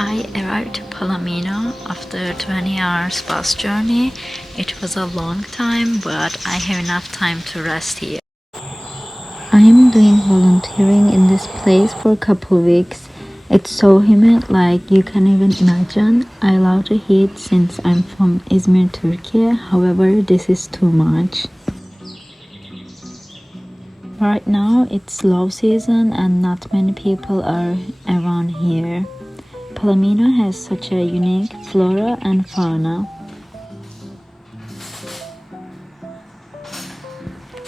I arrived to Palomino after 20 hours bus journey. It was a long time, but I have enough time to rest here. I am doing volunteering in this place for a couple weeks. It's so humid, like you can't even imagine. I love the heat since I'm from Izmir, Turkey. However, this is too much. Right now, it's low season and not many people are around here. Palomino has such a unique flora and fauna.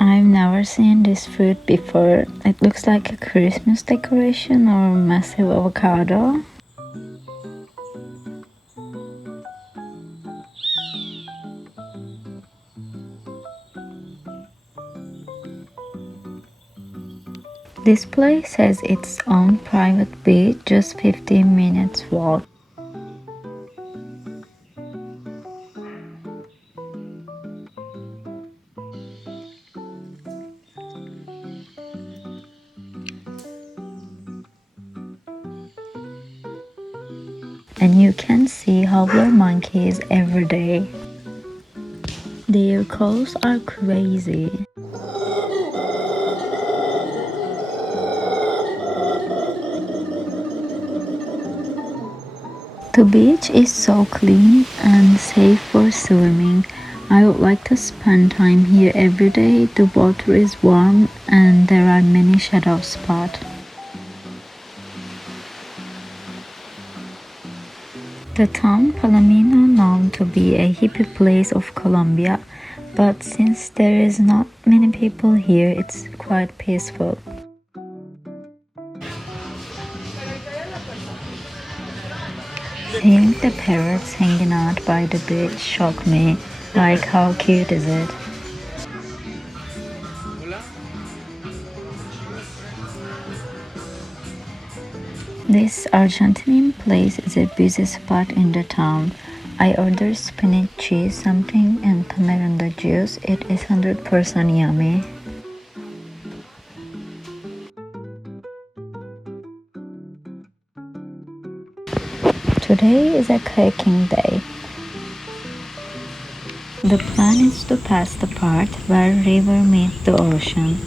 I've never seen this fruit before. It looks like a Christmas decoration or a massive avocado. This place has its own private beach, just 15 minutes walk. And you can see howler monkeys every day. Their calls are crazy. The beach is so clean and safe for swimming. I would like to spend time here every day. The water is warm and there are many shadow spots. The town Palomino known to be a hippie place of Colombia, but since there is not many people here, it's quite peaceful. Seeing the parrots hanging out by the beach shocked me. Like, how cute is it? This Argentinian place is a busy spot in the town. I ordered spinach cheese something and tamarindo juice. It is 100% yummy. Today is a kayaking day. The plan is to pass the part where river meet the ocean.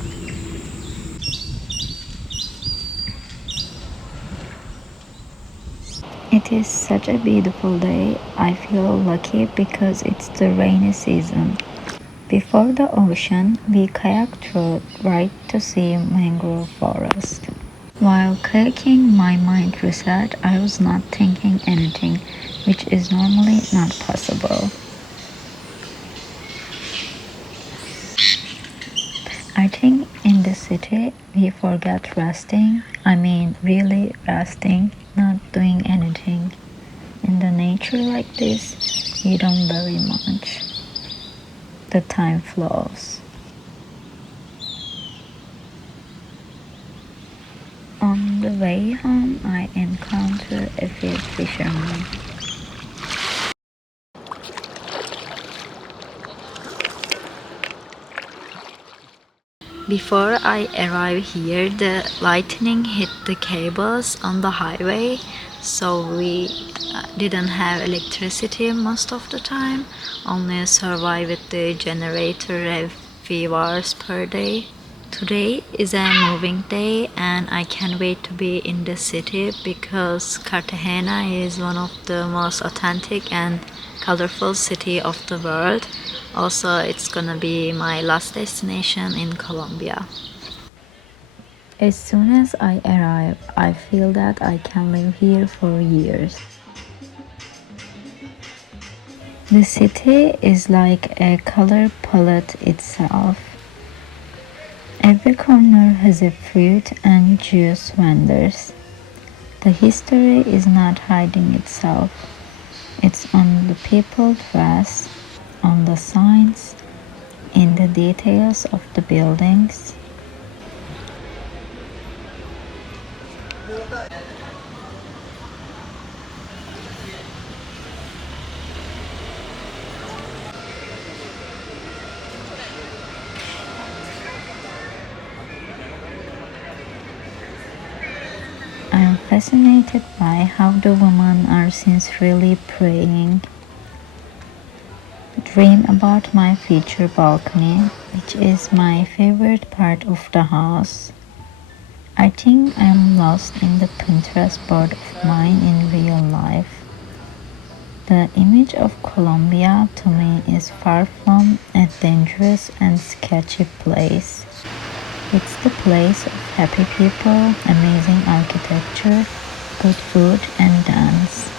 It is such a beautiful day. I feel lucky because it's the rainy season. Before the ocean, we kayaked through right to see mangrove forest. While kayaking, my mind reset. I was not thinking anything, which is normally not possible. I think in the city we forget resting. I mean, really resting, not doing anything. In the nature like this, you don't very much. The time flows. On the way home, I encountered a few fishermen. Before I arrived here, the lightning hit the cables on the highway, so we didn't have electricity most of the time, only survive with the generator a few hours per day. Today is a moving day and I can't wait to be in the city because Cartagena is one of the most authentic and colorful city of the world. Also, it's gonna be my last destination in Colombia. As soon as I arrive, I feel that I can live here for years. The city is like a color palette itself. Every corner has a fruit and juice vendors. The history is not hiding itself. It's on the people dress, on the signs, in the details of the buildings. fascinated by how the women are sincerely praying. Dream about my future balcony, which is my favorite part of the house. I think I'm lost in the Pinterest board of mine in real life. The image of Colombia to me is far from a dangerous and sketchy place. It's the place of happy people, amazing architecture, good food, and dance.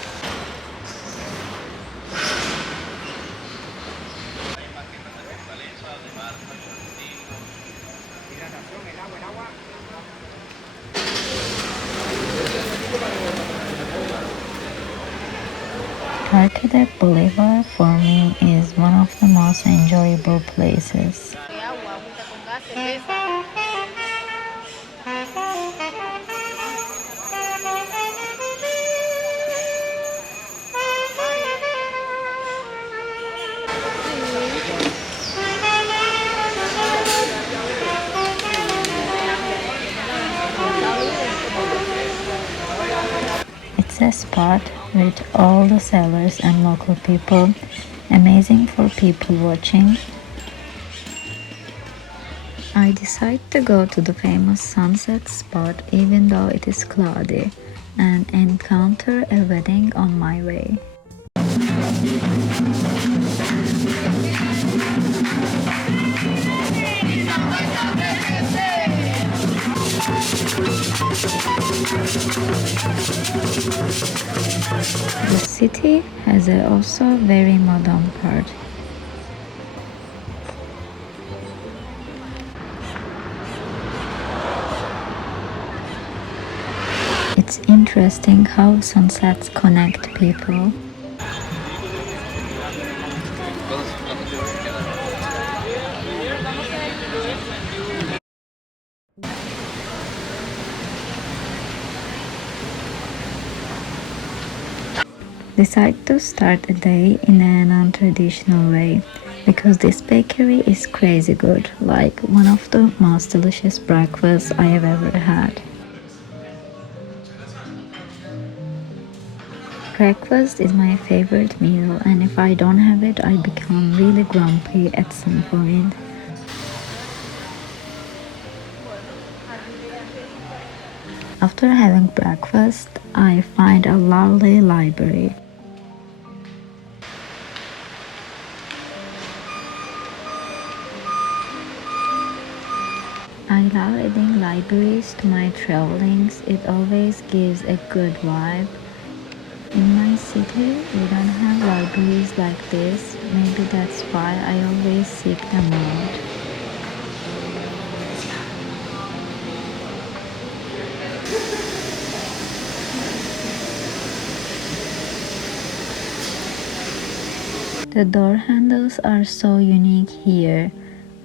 Cartagena Boulevard for me is one of the most enjoyable places. It's a spot with all the sellers and local people, amazing for people watching. I decide to go to the famous sunset spot even though it is cloudy and encounter a wedding on my way. The city has a also very modern part. It's interesting how sunsets connect people. Decide to start a day in a non-traditional way because this bakery is crazy good, like one of the most delicious breakfasts I have ever had. Breakfast is my favorite meal, and if I don't have it, I become really grumpy at some point. After having breakfast, I find a lovely library. I love adding libraries to my travelings. It always gives a good vibe. In my city, we don't have libraries like this. Maybe that's why I always seek them out. The door handles are so unique here.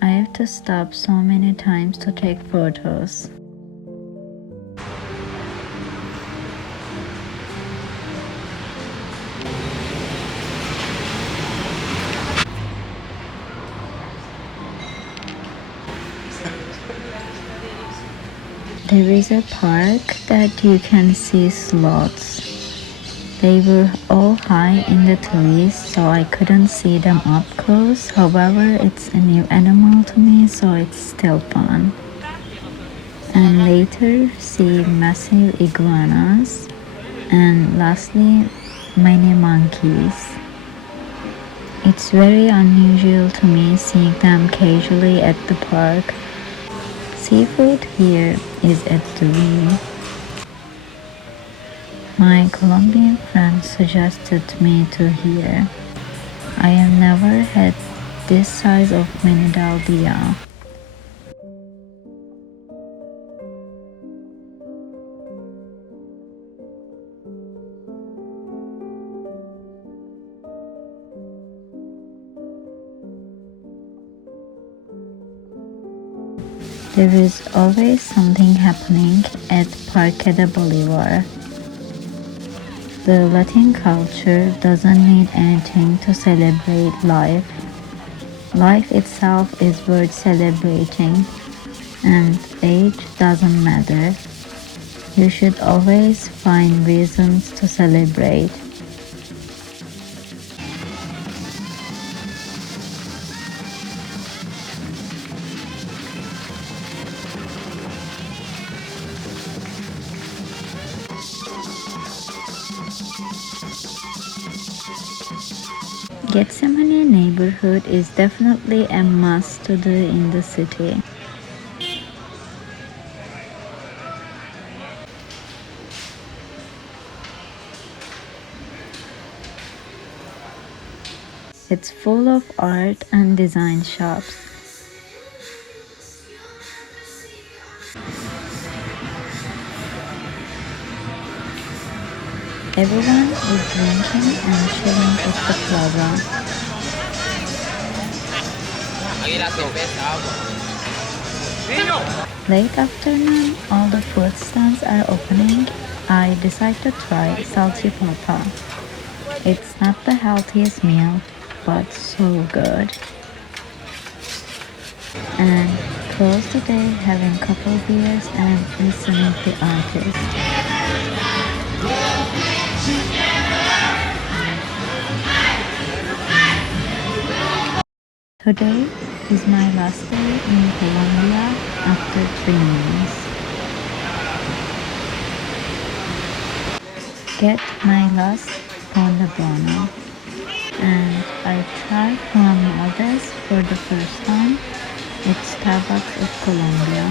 I have to stop so many times to take photos. There is a park that you can see sloths. They were all high in the trees, so I couldn't see them up close. However, it's a new animal to me, so it's still fun. And later, see massive iguanas. And lastly, many monkeys. It's very unusual to me seeing them casually at the park. Seafood here is a dream. My Colombian friend suggested me to here. I have never had this size of mini dalbia. There is always something happening at Parque de Bolivar. The Latin culture doesn't need anything to celebrate life. Life itself is worth celebrating, and age doesn't matter. You should always find reasons to celebrate. Gethsemane neighborhood is definitely a must to do in the city. It's full of art and design shops. Everyone is drinking and chilling at the plaza. Late afternoon, all the food stands are opening. I decide to try salty papa. It's not the healthiest meal, but so good. And close the day having couple beers and listening to artists. Today is my last day in Colombia after 3 months. Get my last Palomino, and I tried Juan for the first time. It's Starbucks of Colombia.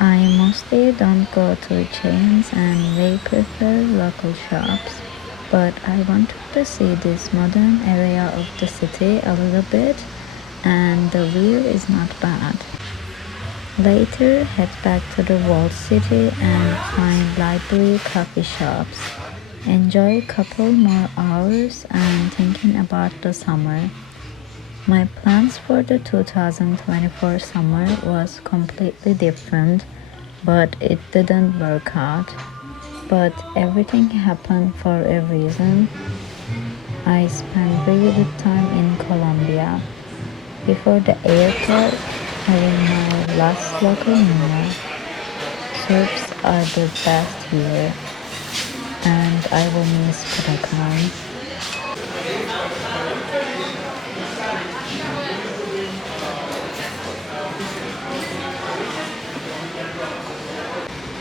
I mostly don't go to chains and they prefer local shops, but I wanted to see this modern area of the city a little bit, and the view is not bad. Later, head back to the walled city and find lively coffee shops. Enjoy a couple more hours and thinking about the summer. My plans for the 2024 summer was completely different, but it didn't work out. But everything happened for a reason. I spent really good time in Colombia. Before the airport, having my last local meal. Soups are the best here, and I will miss Cartagena.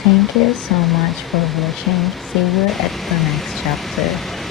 Thank you so much for watching. See you at the next chapter.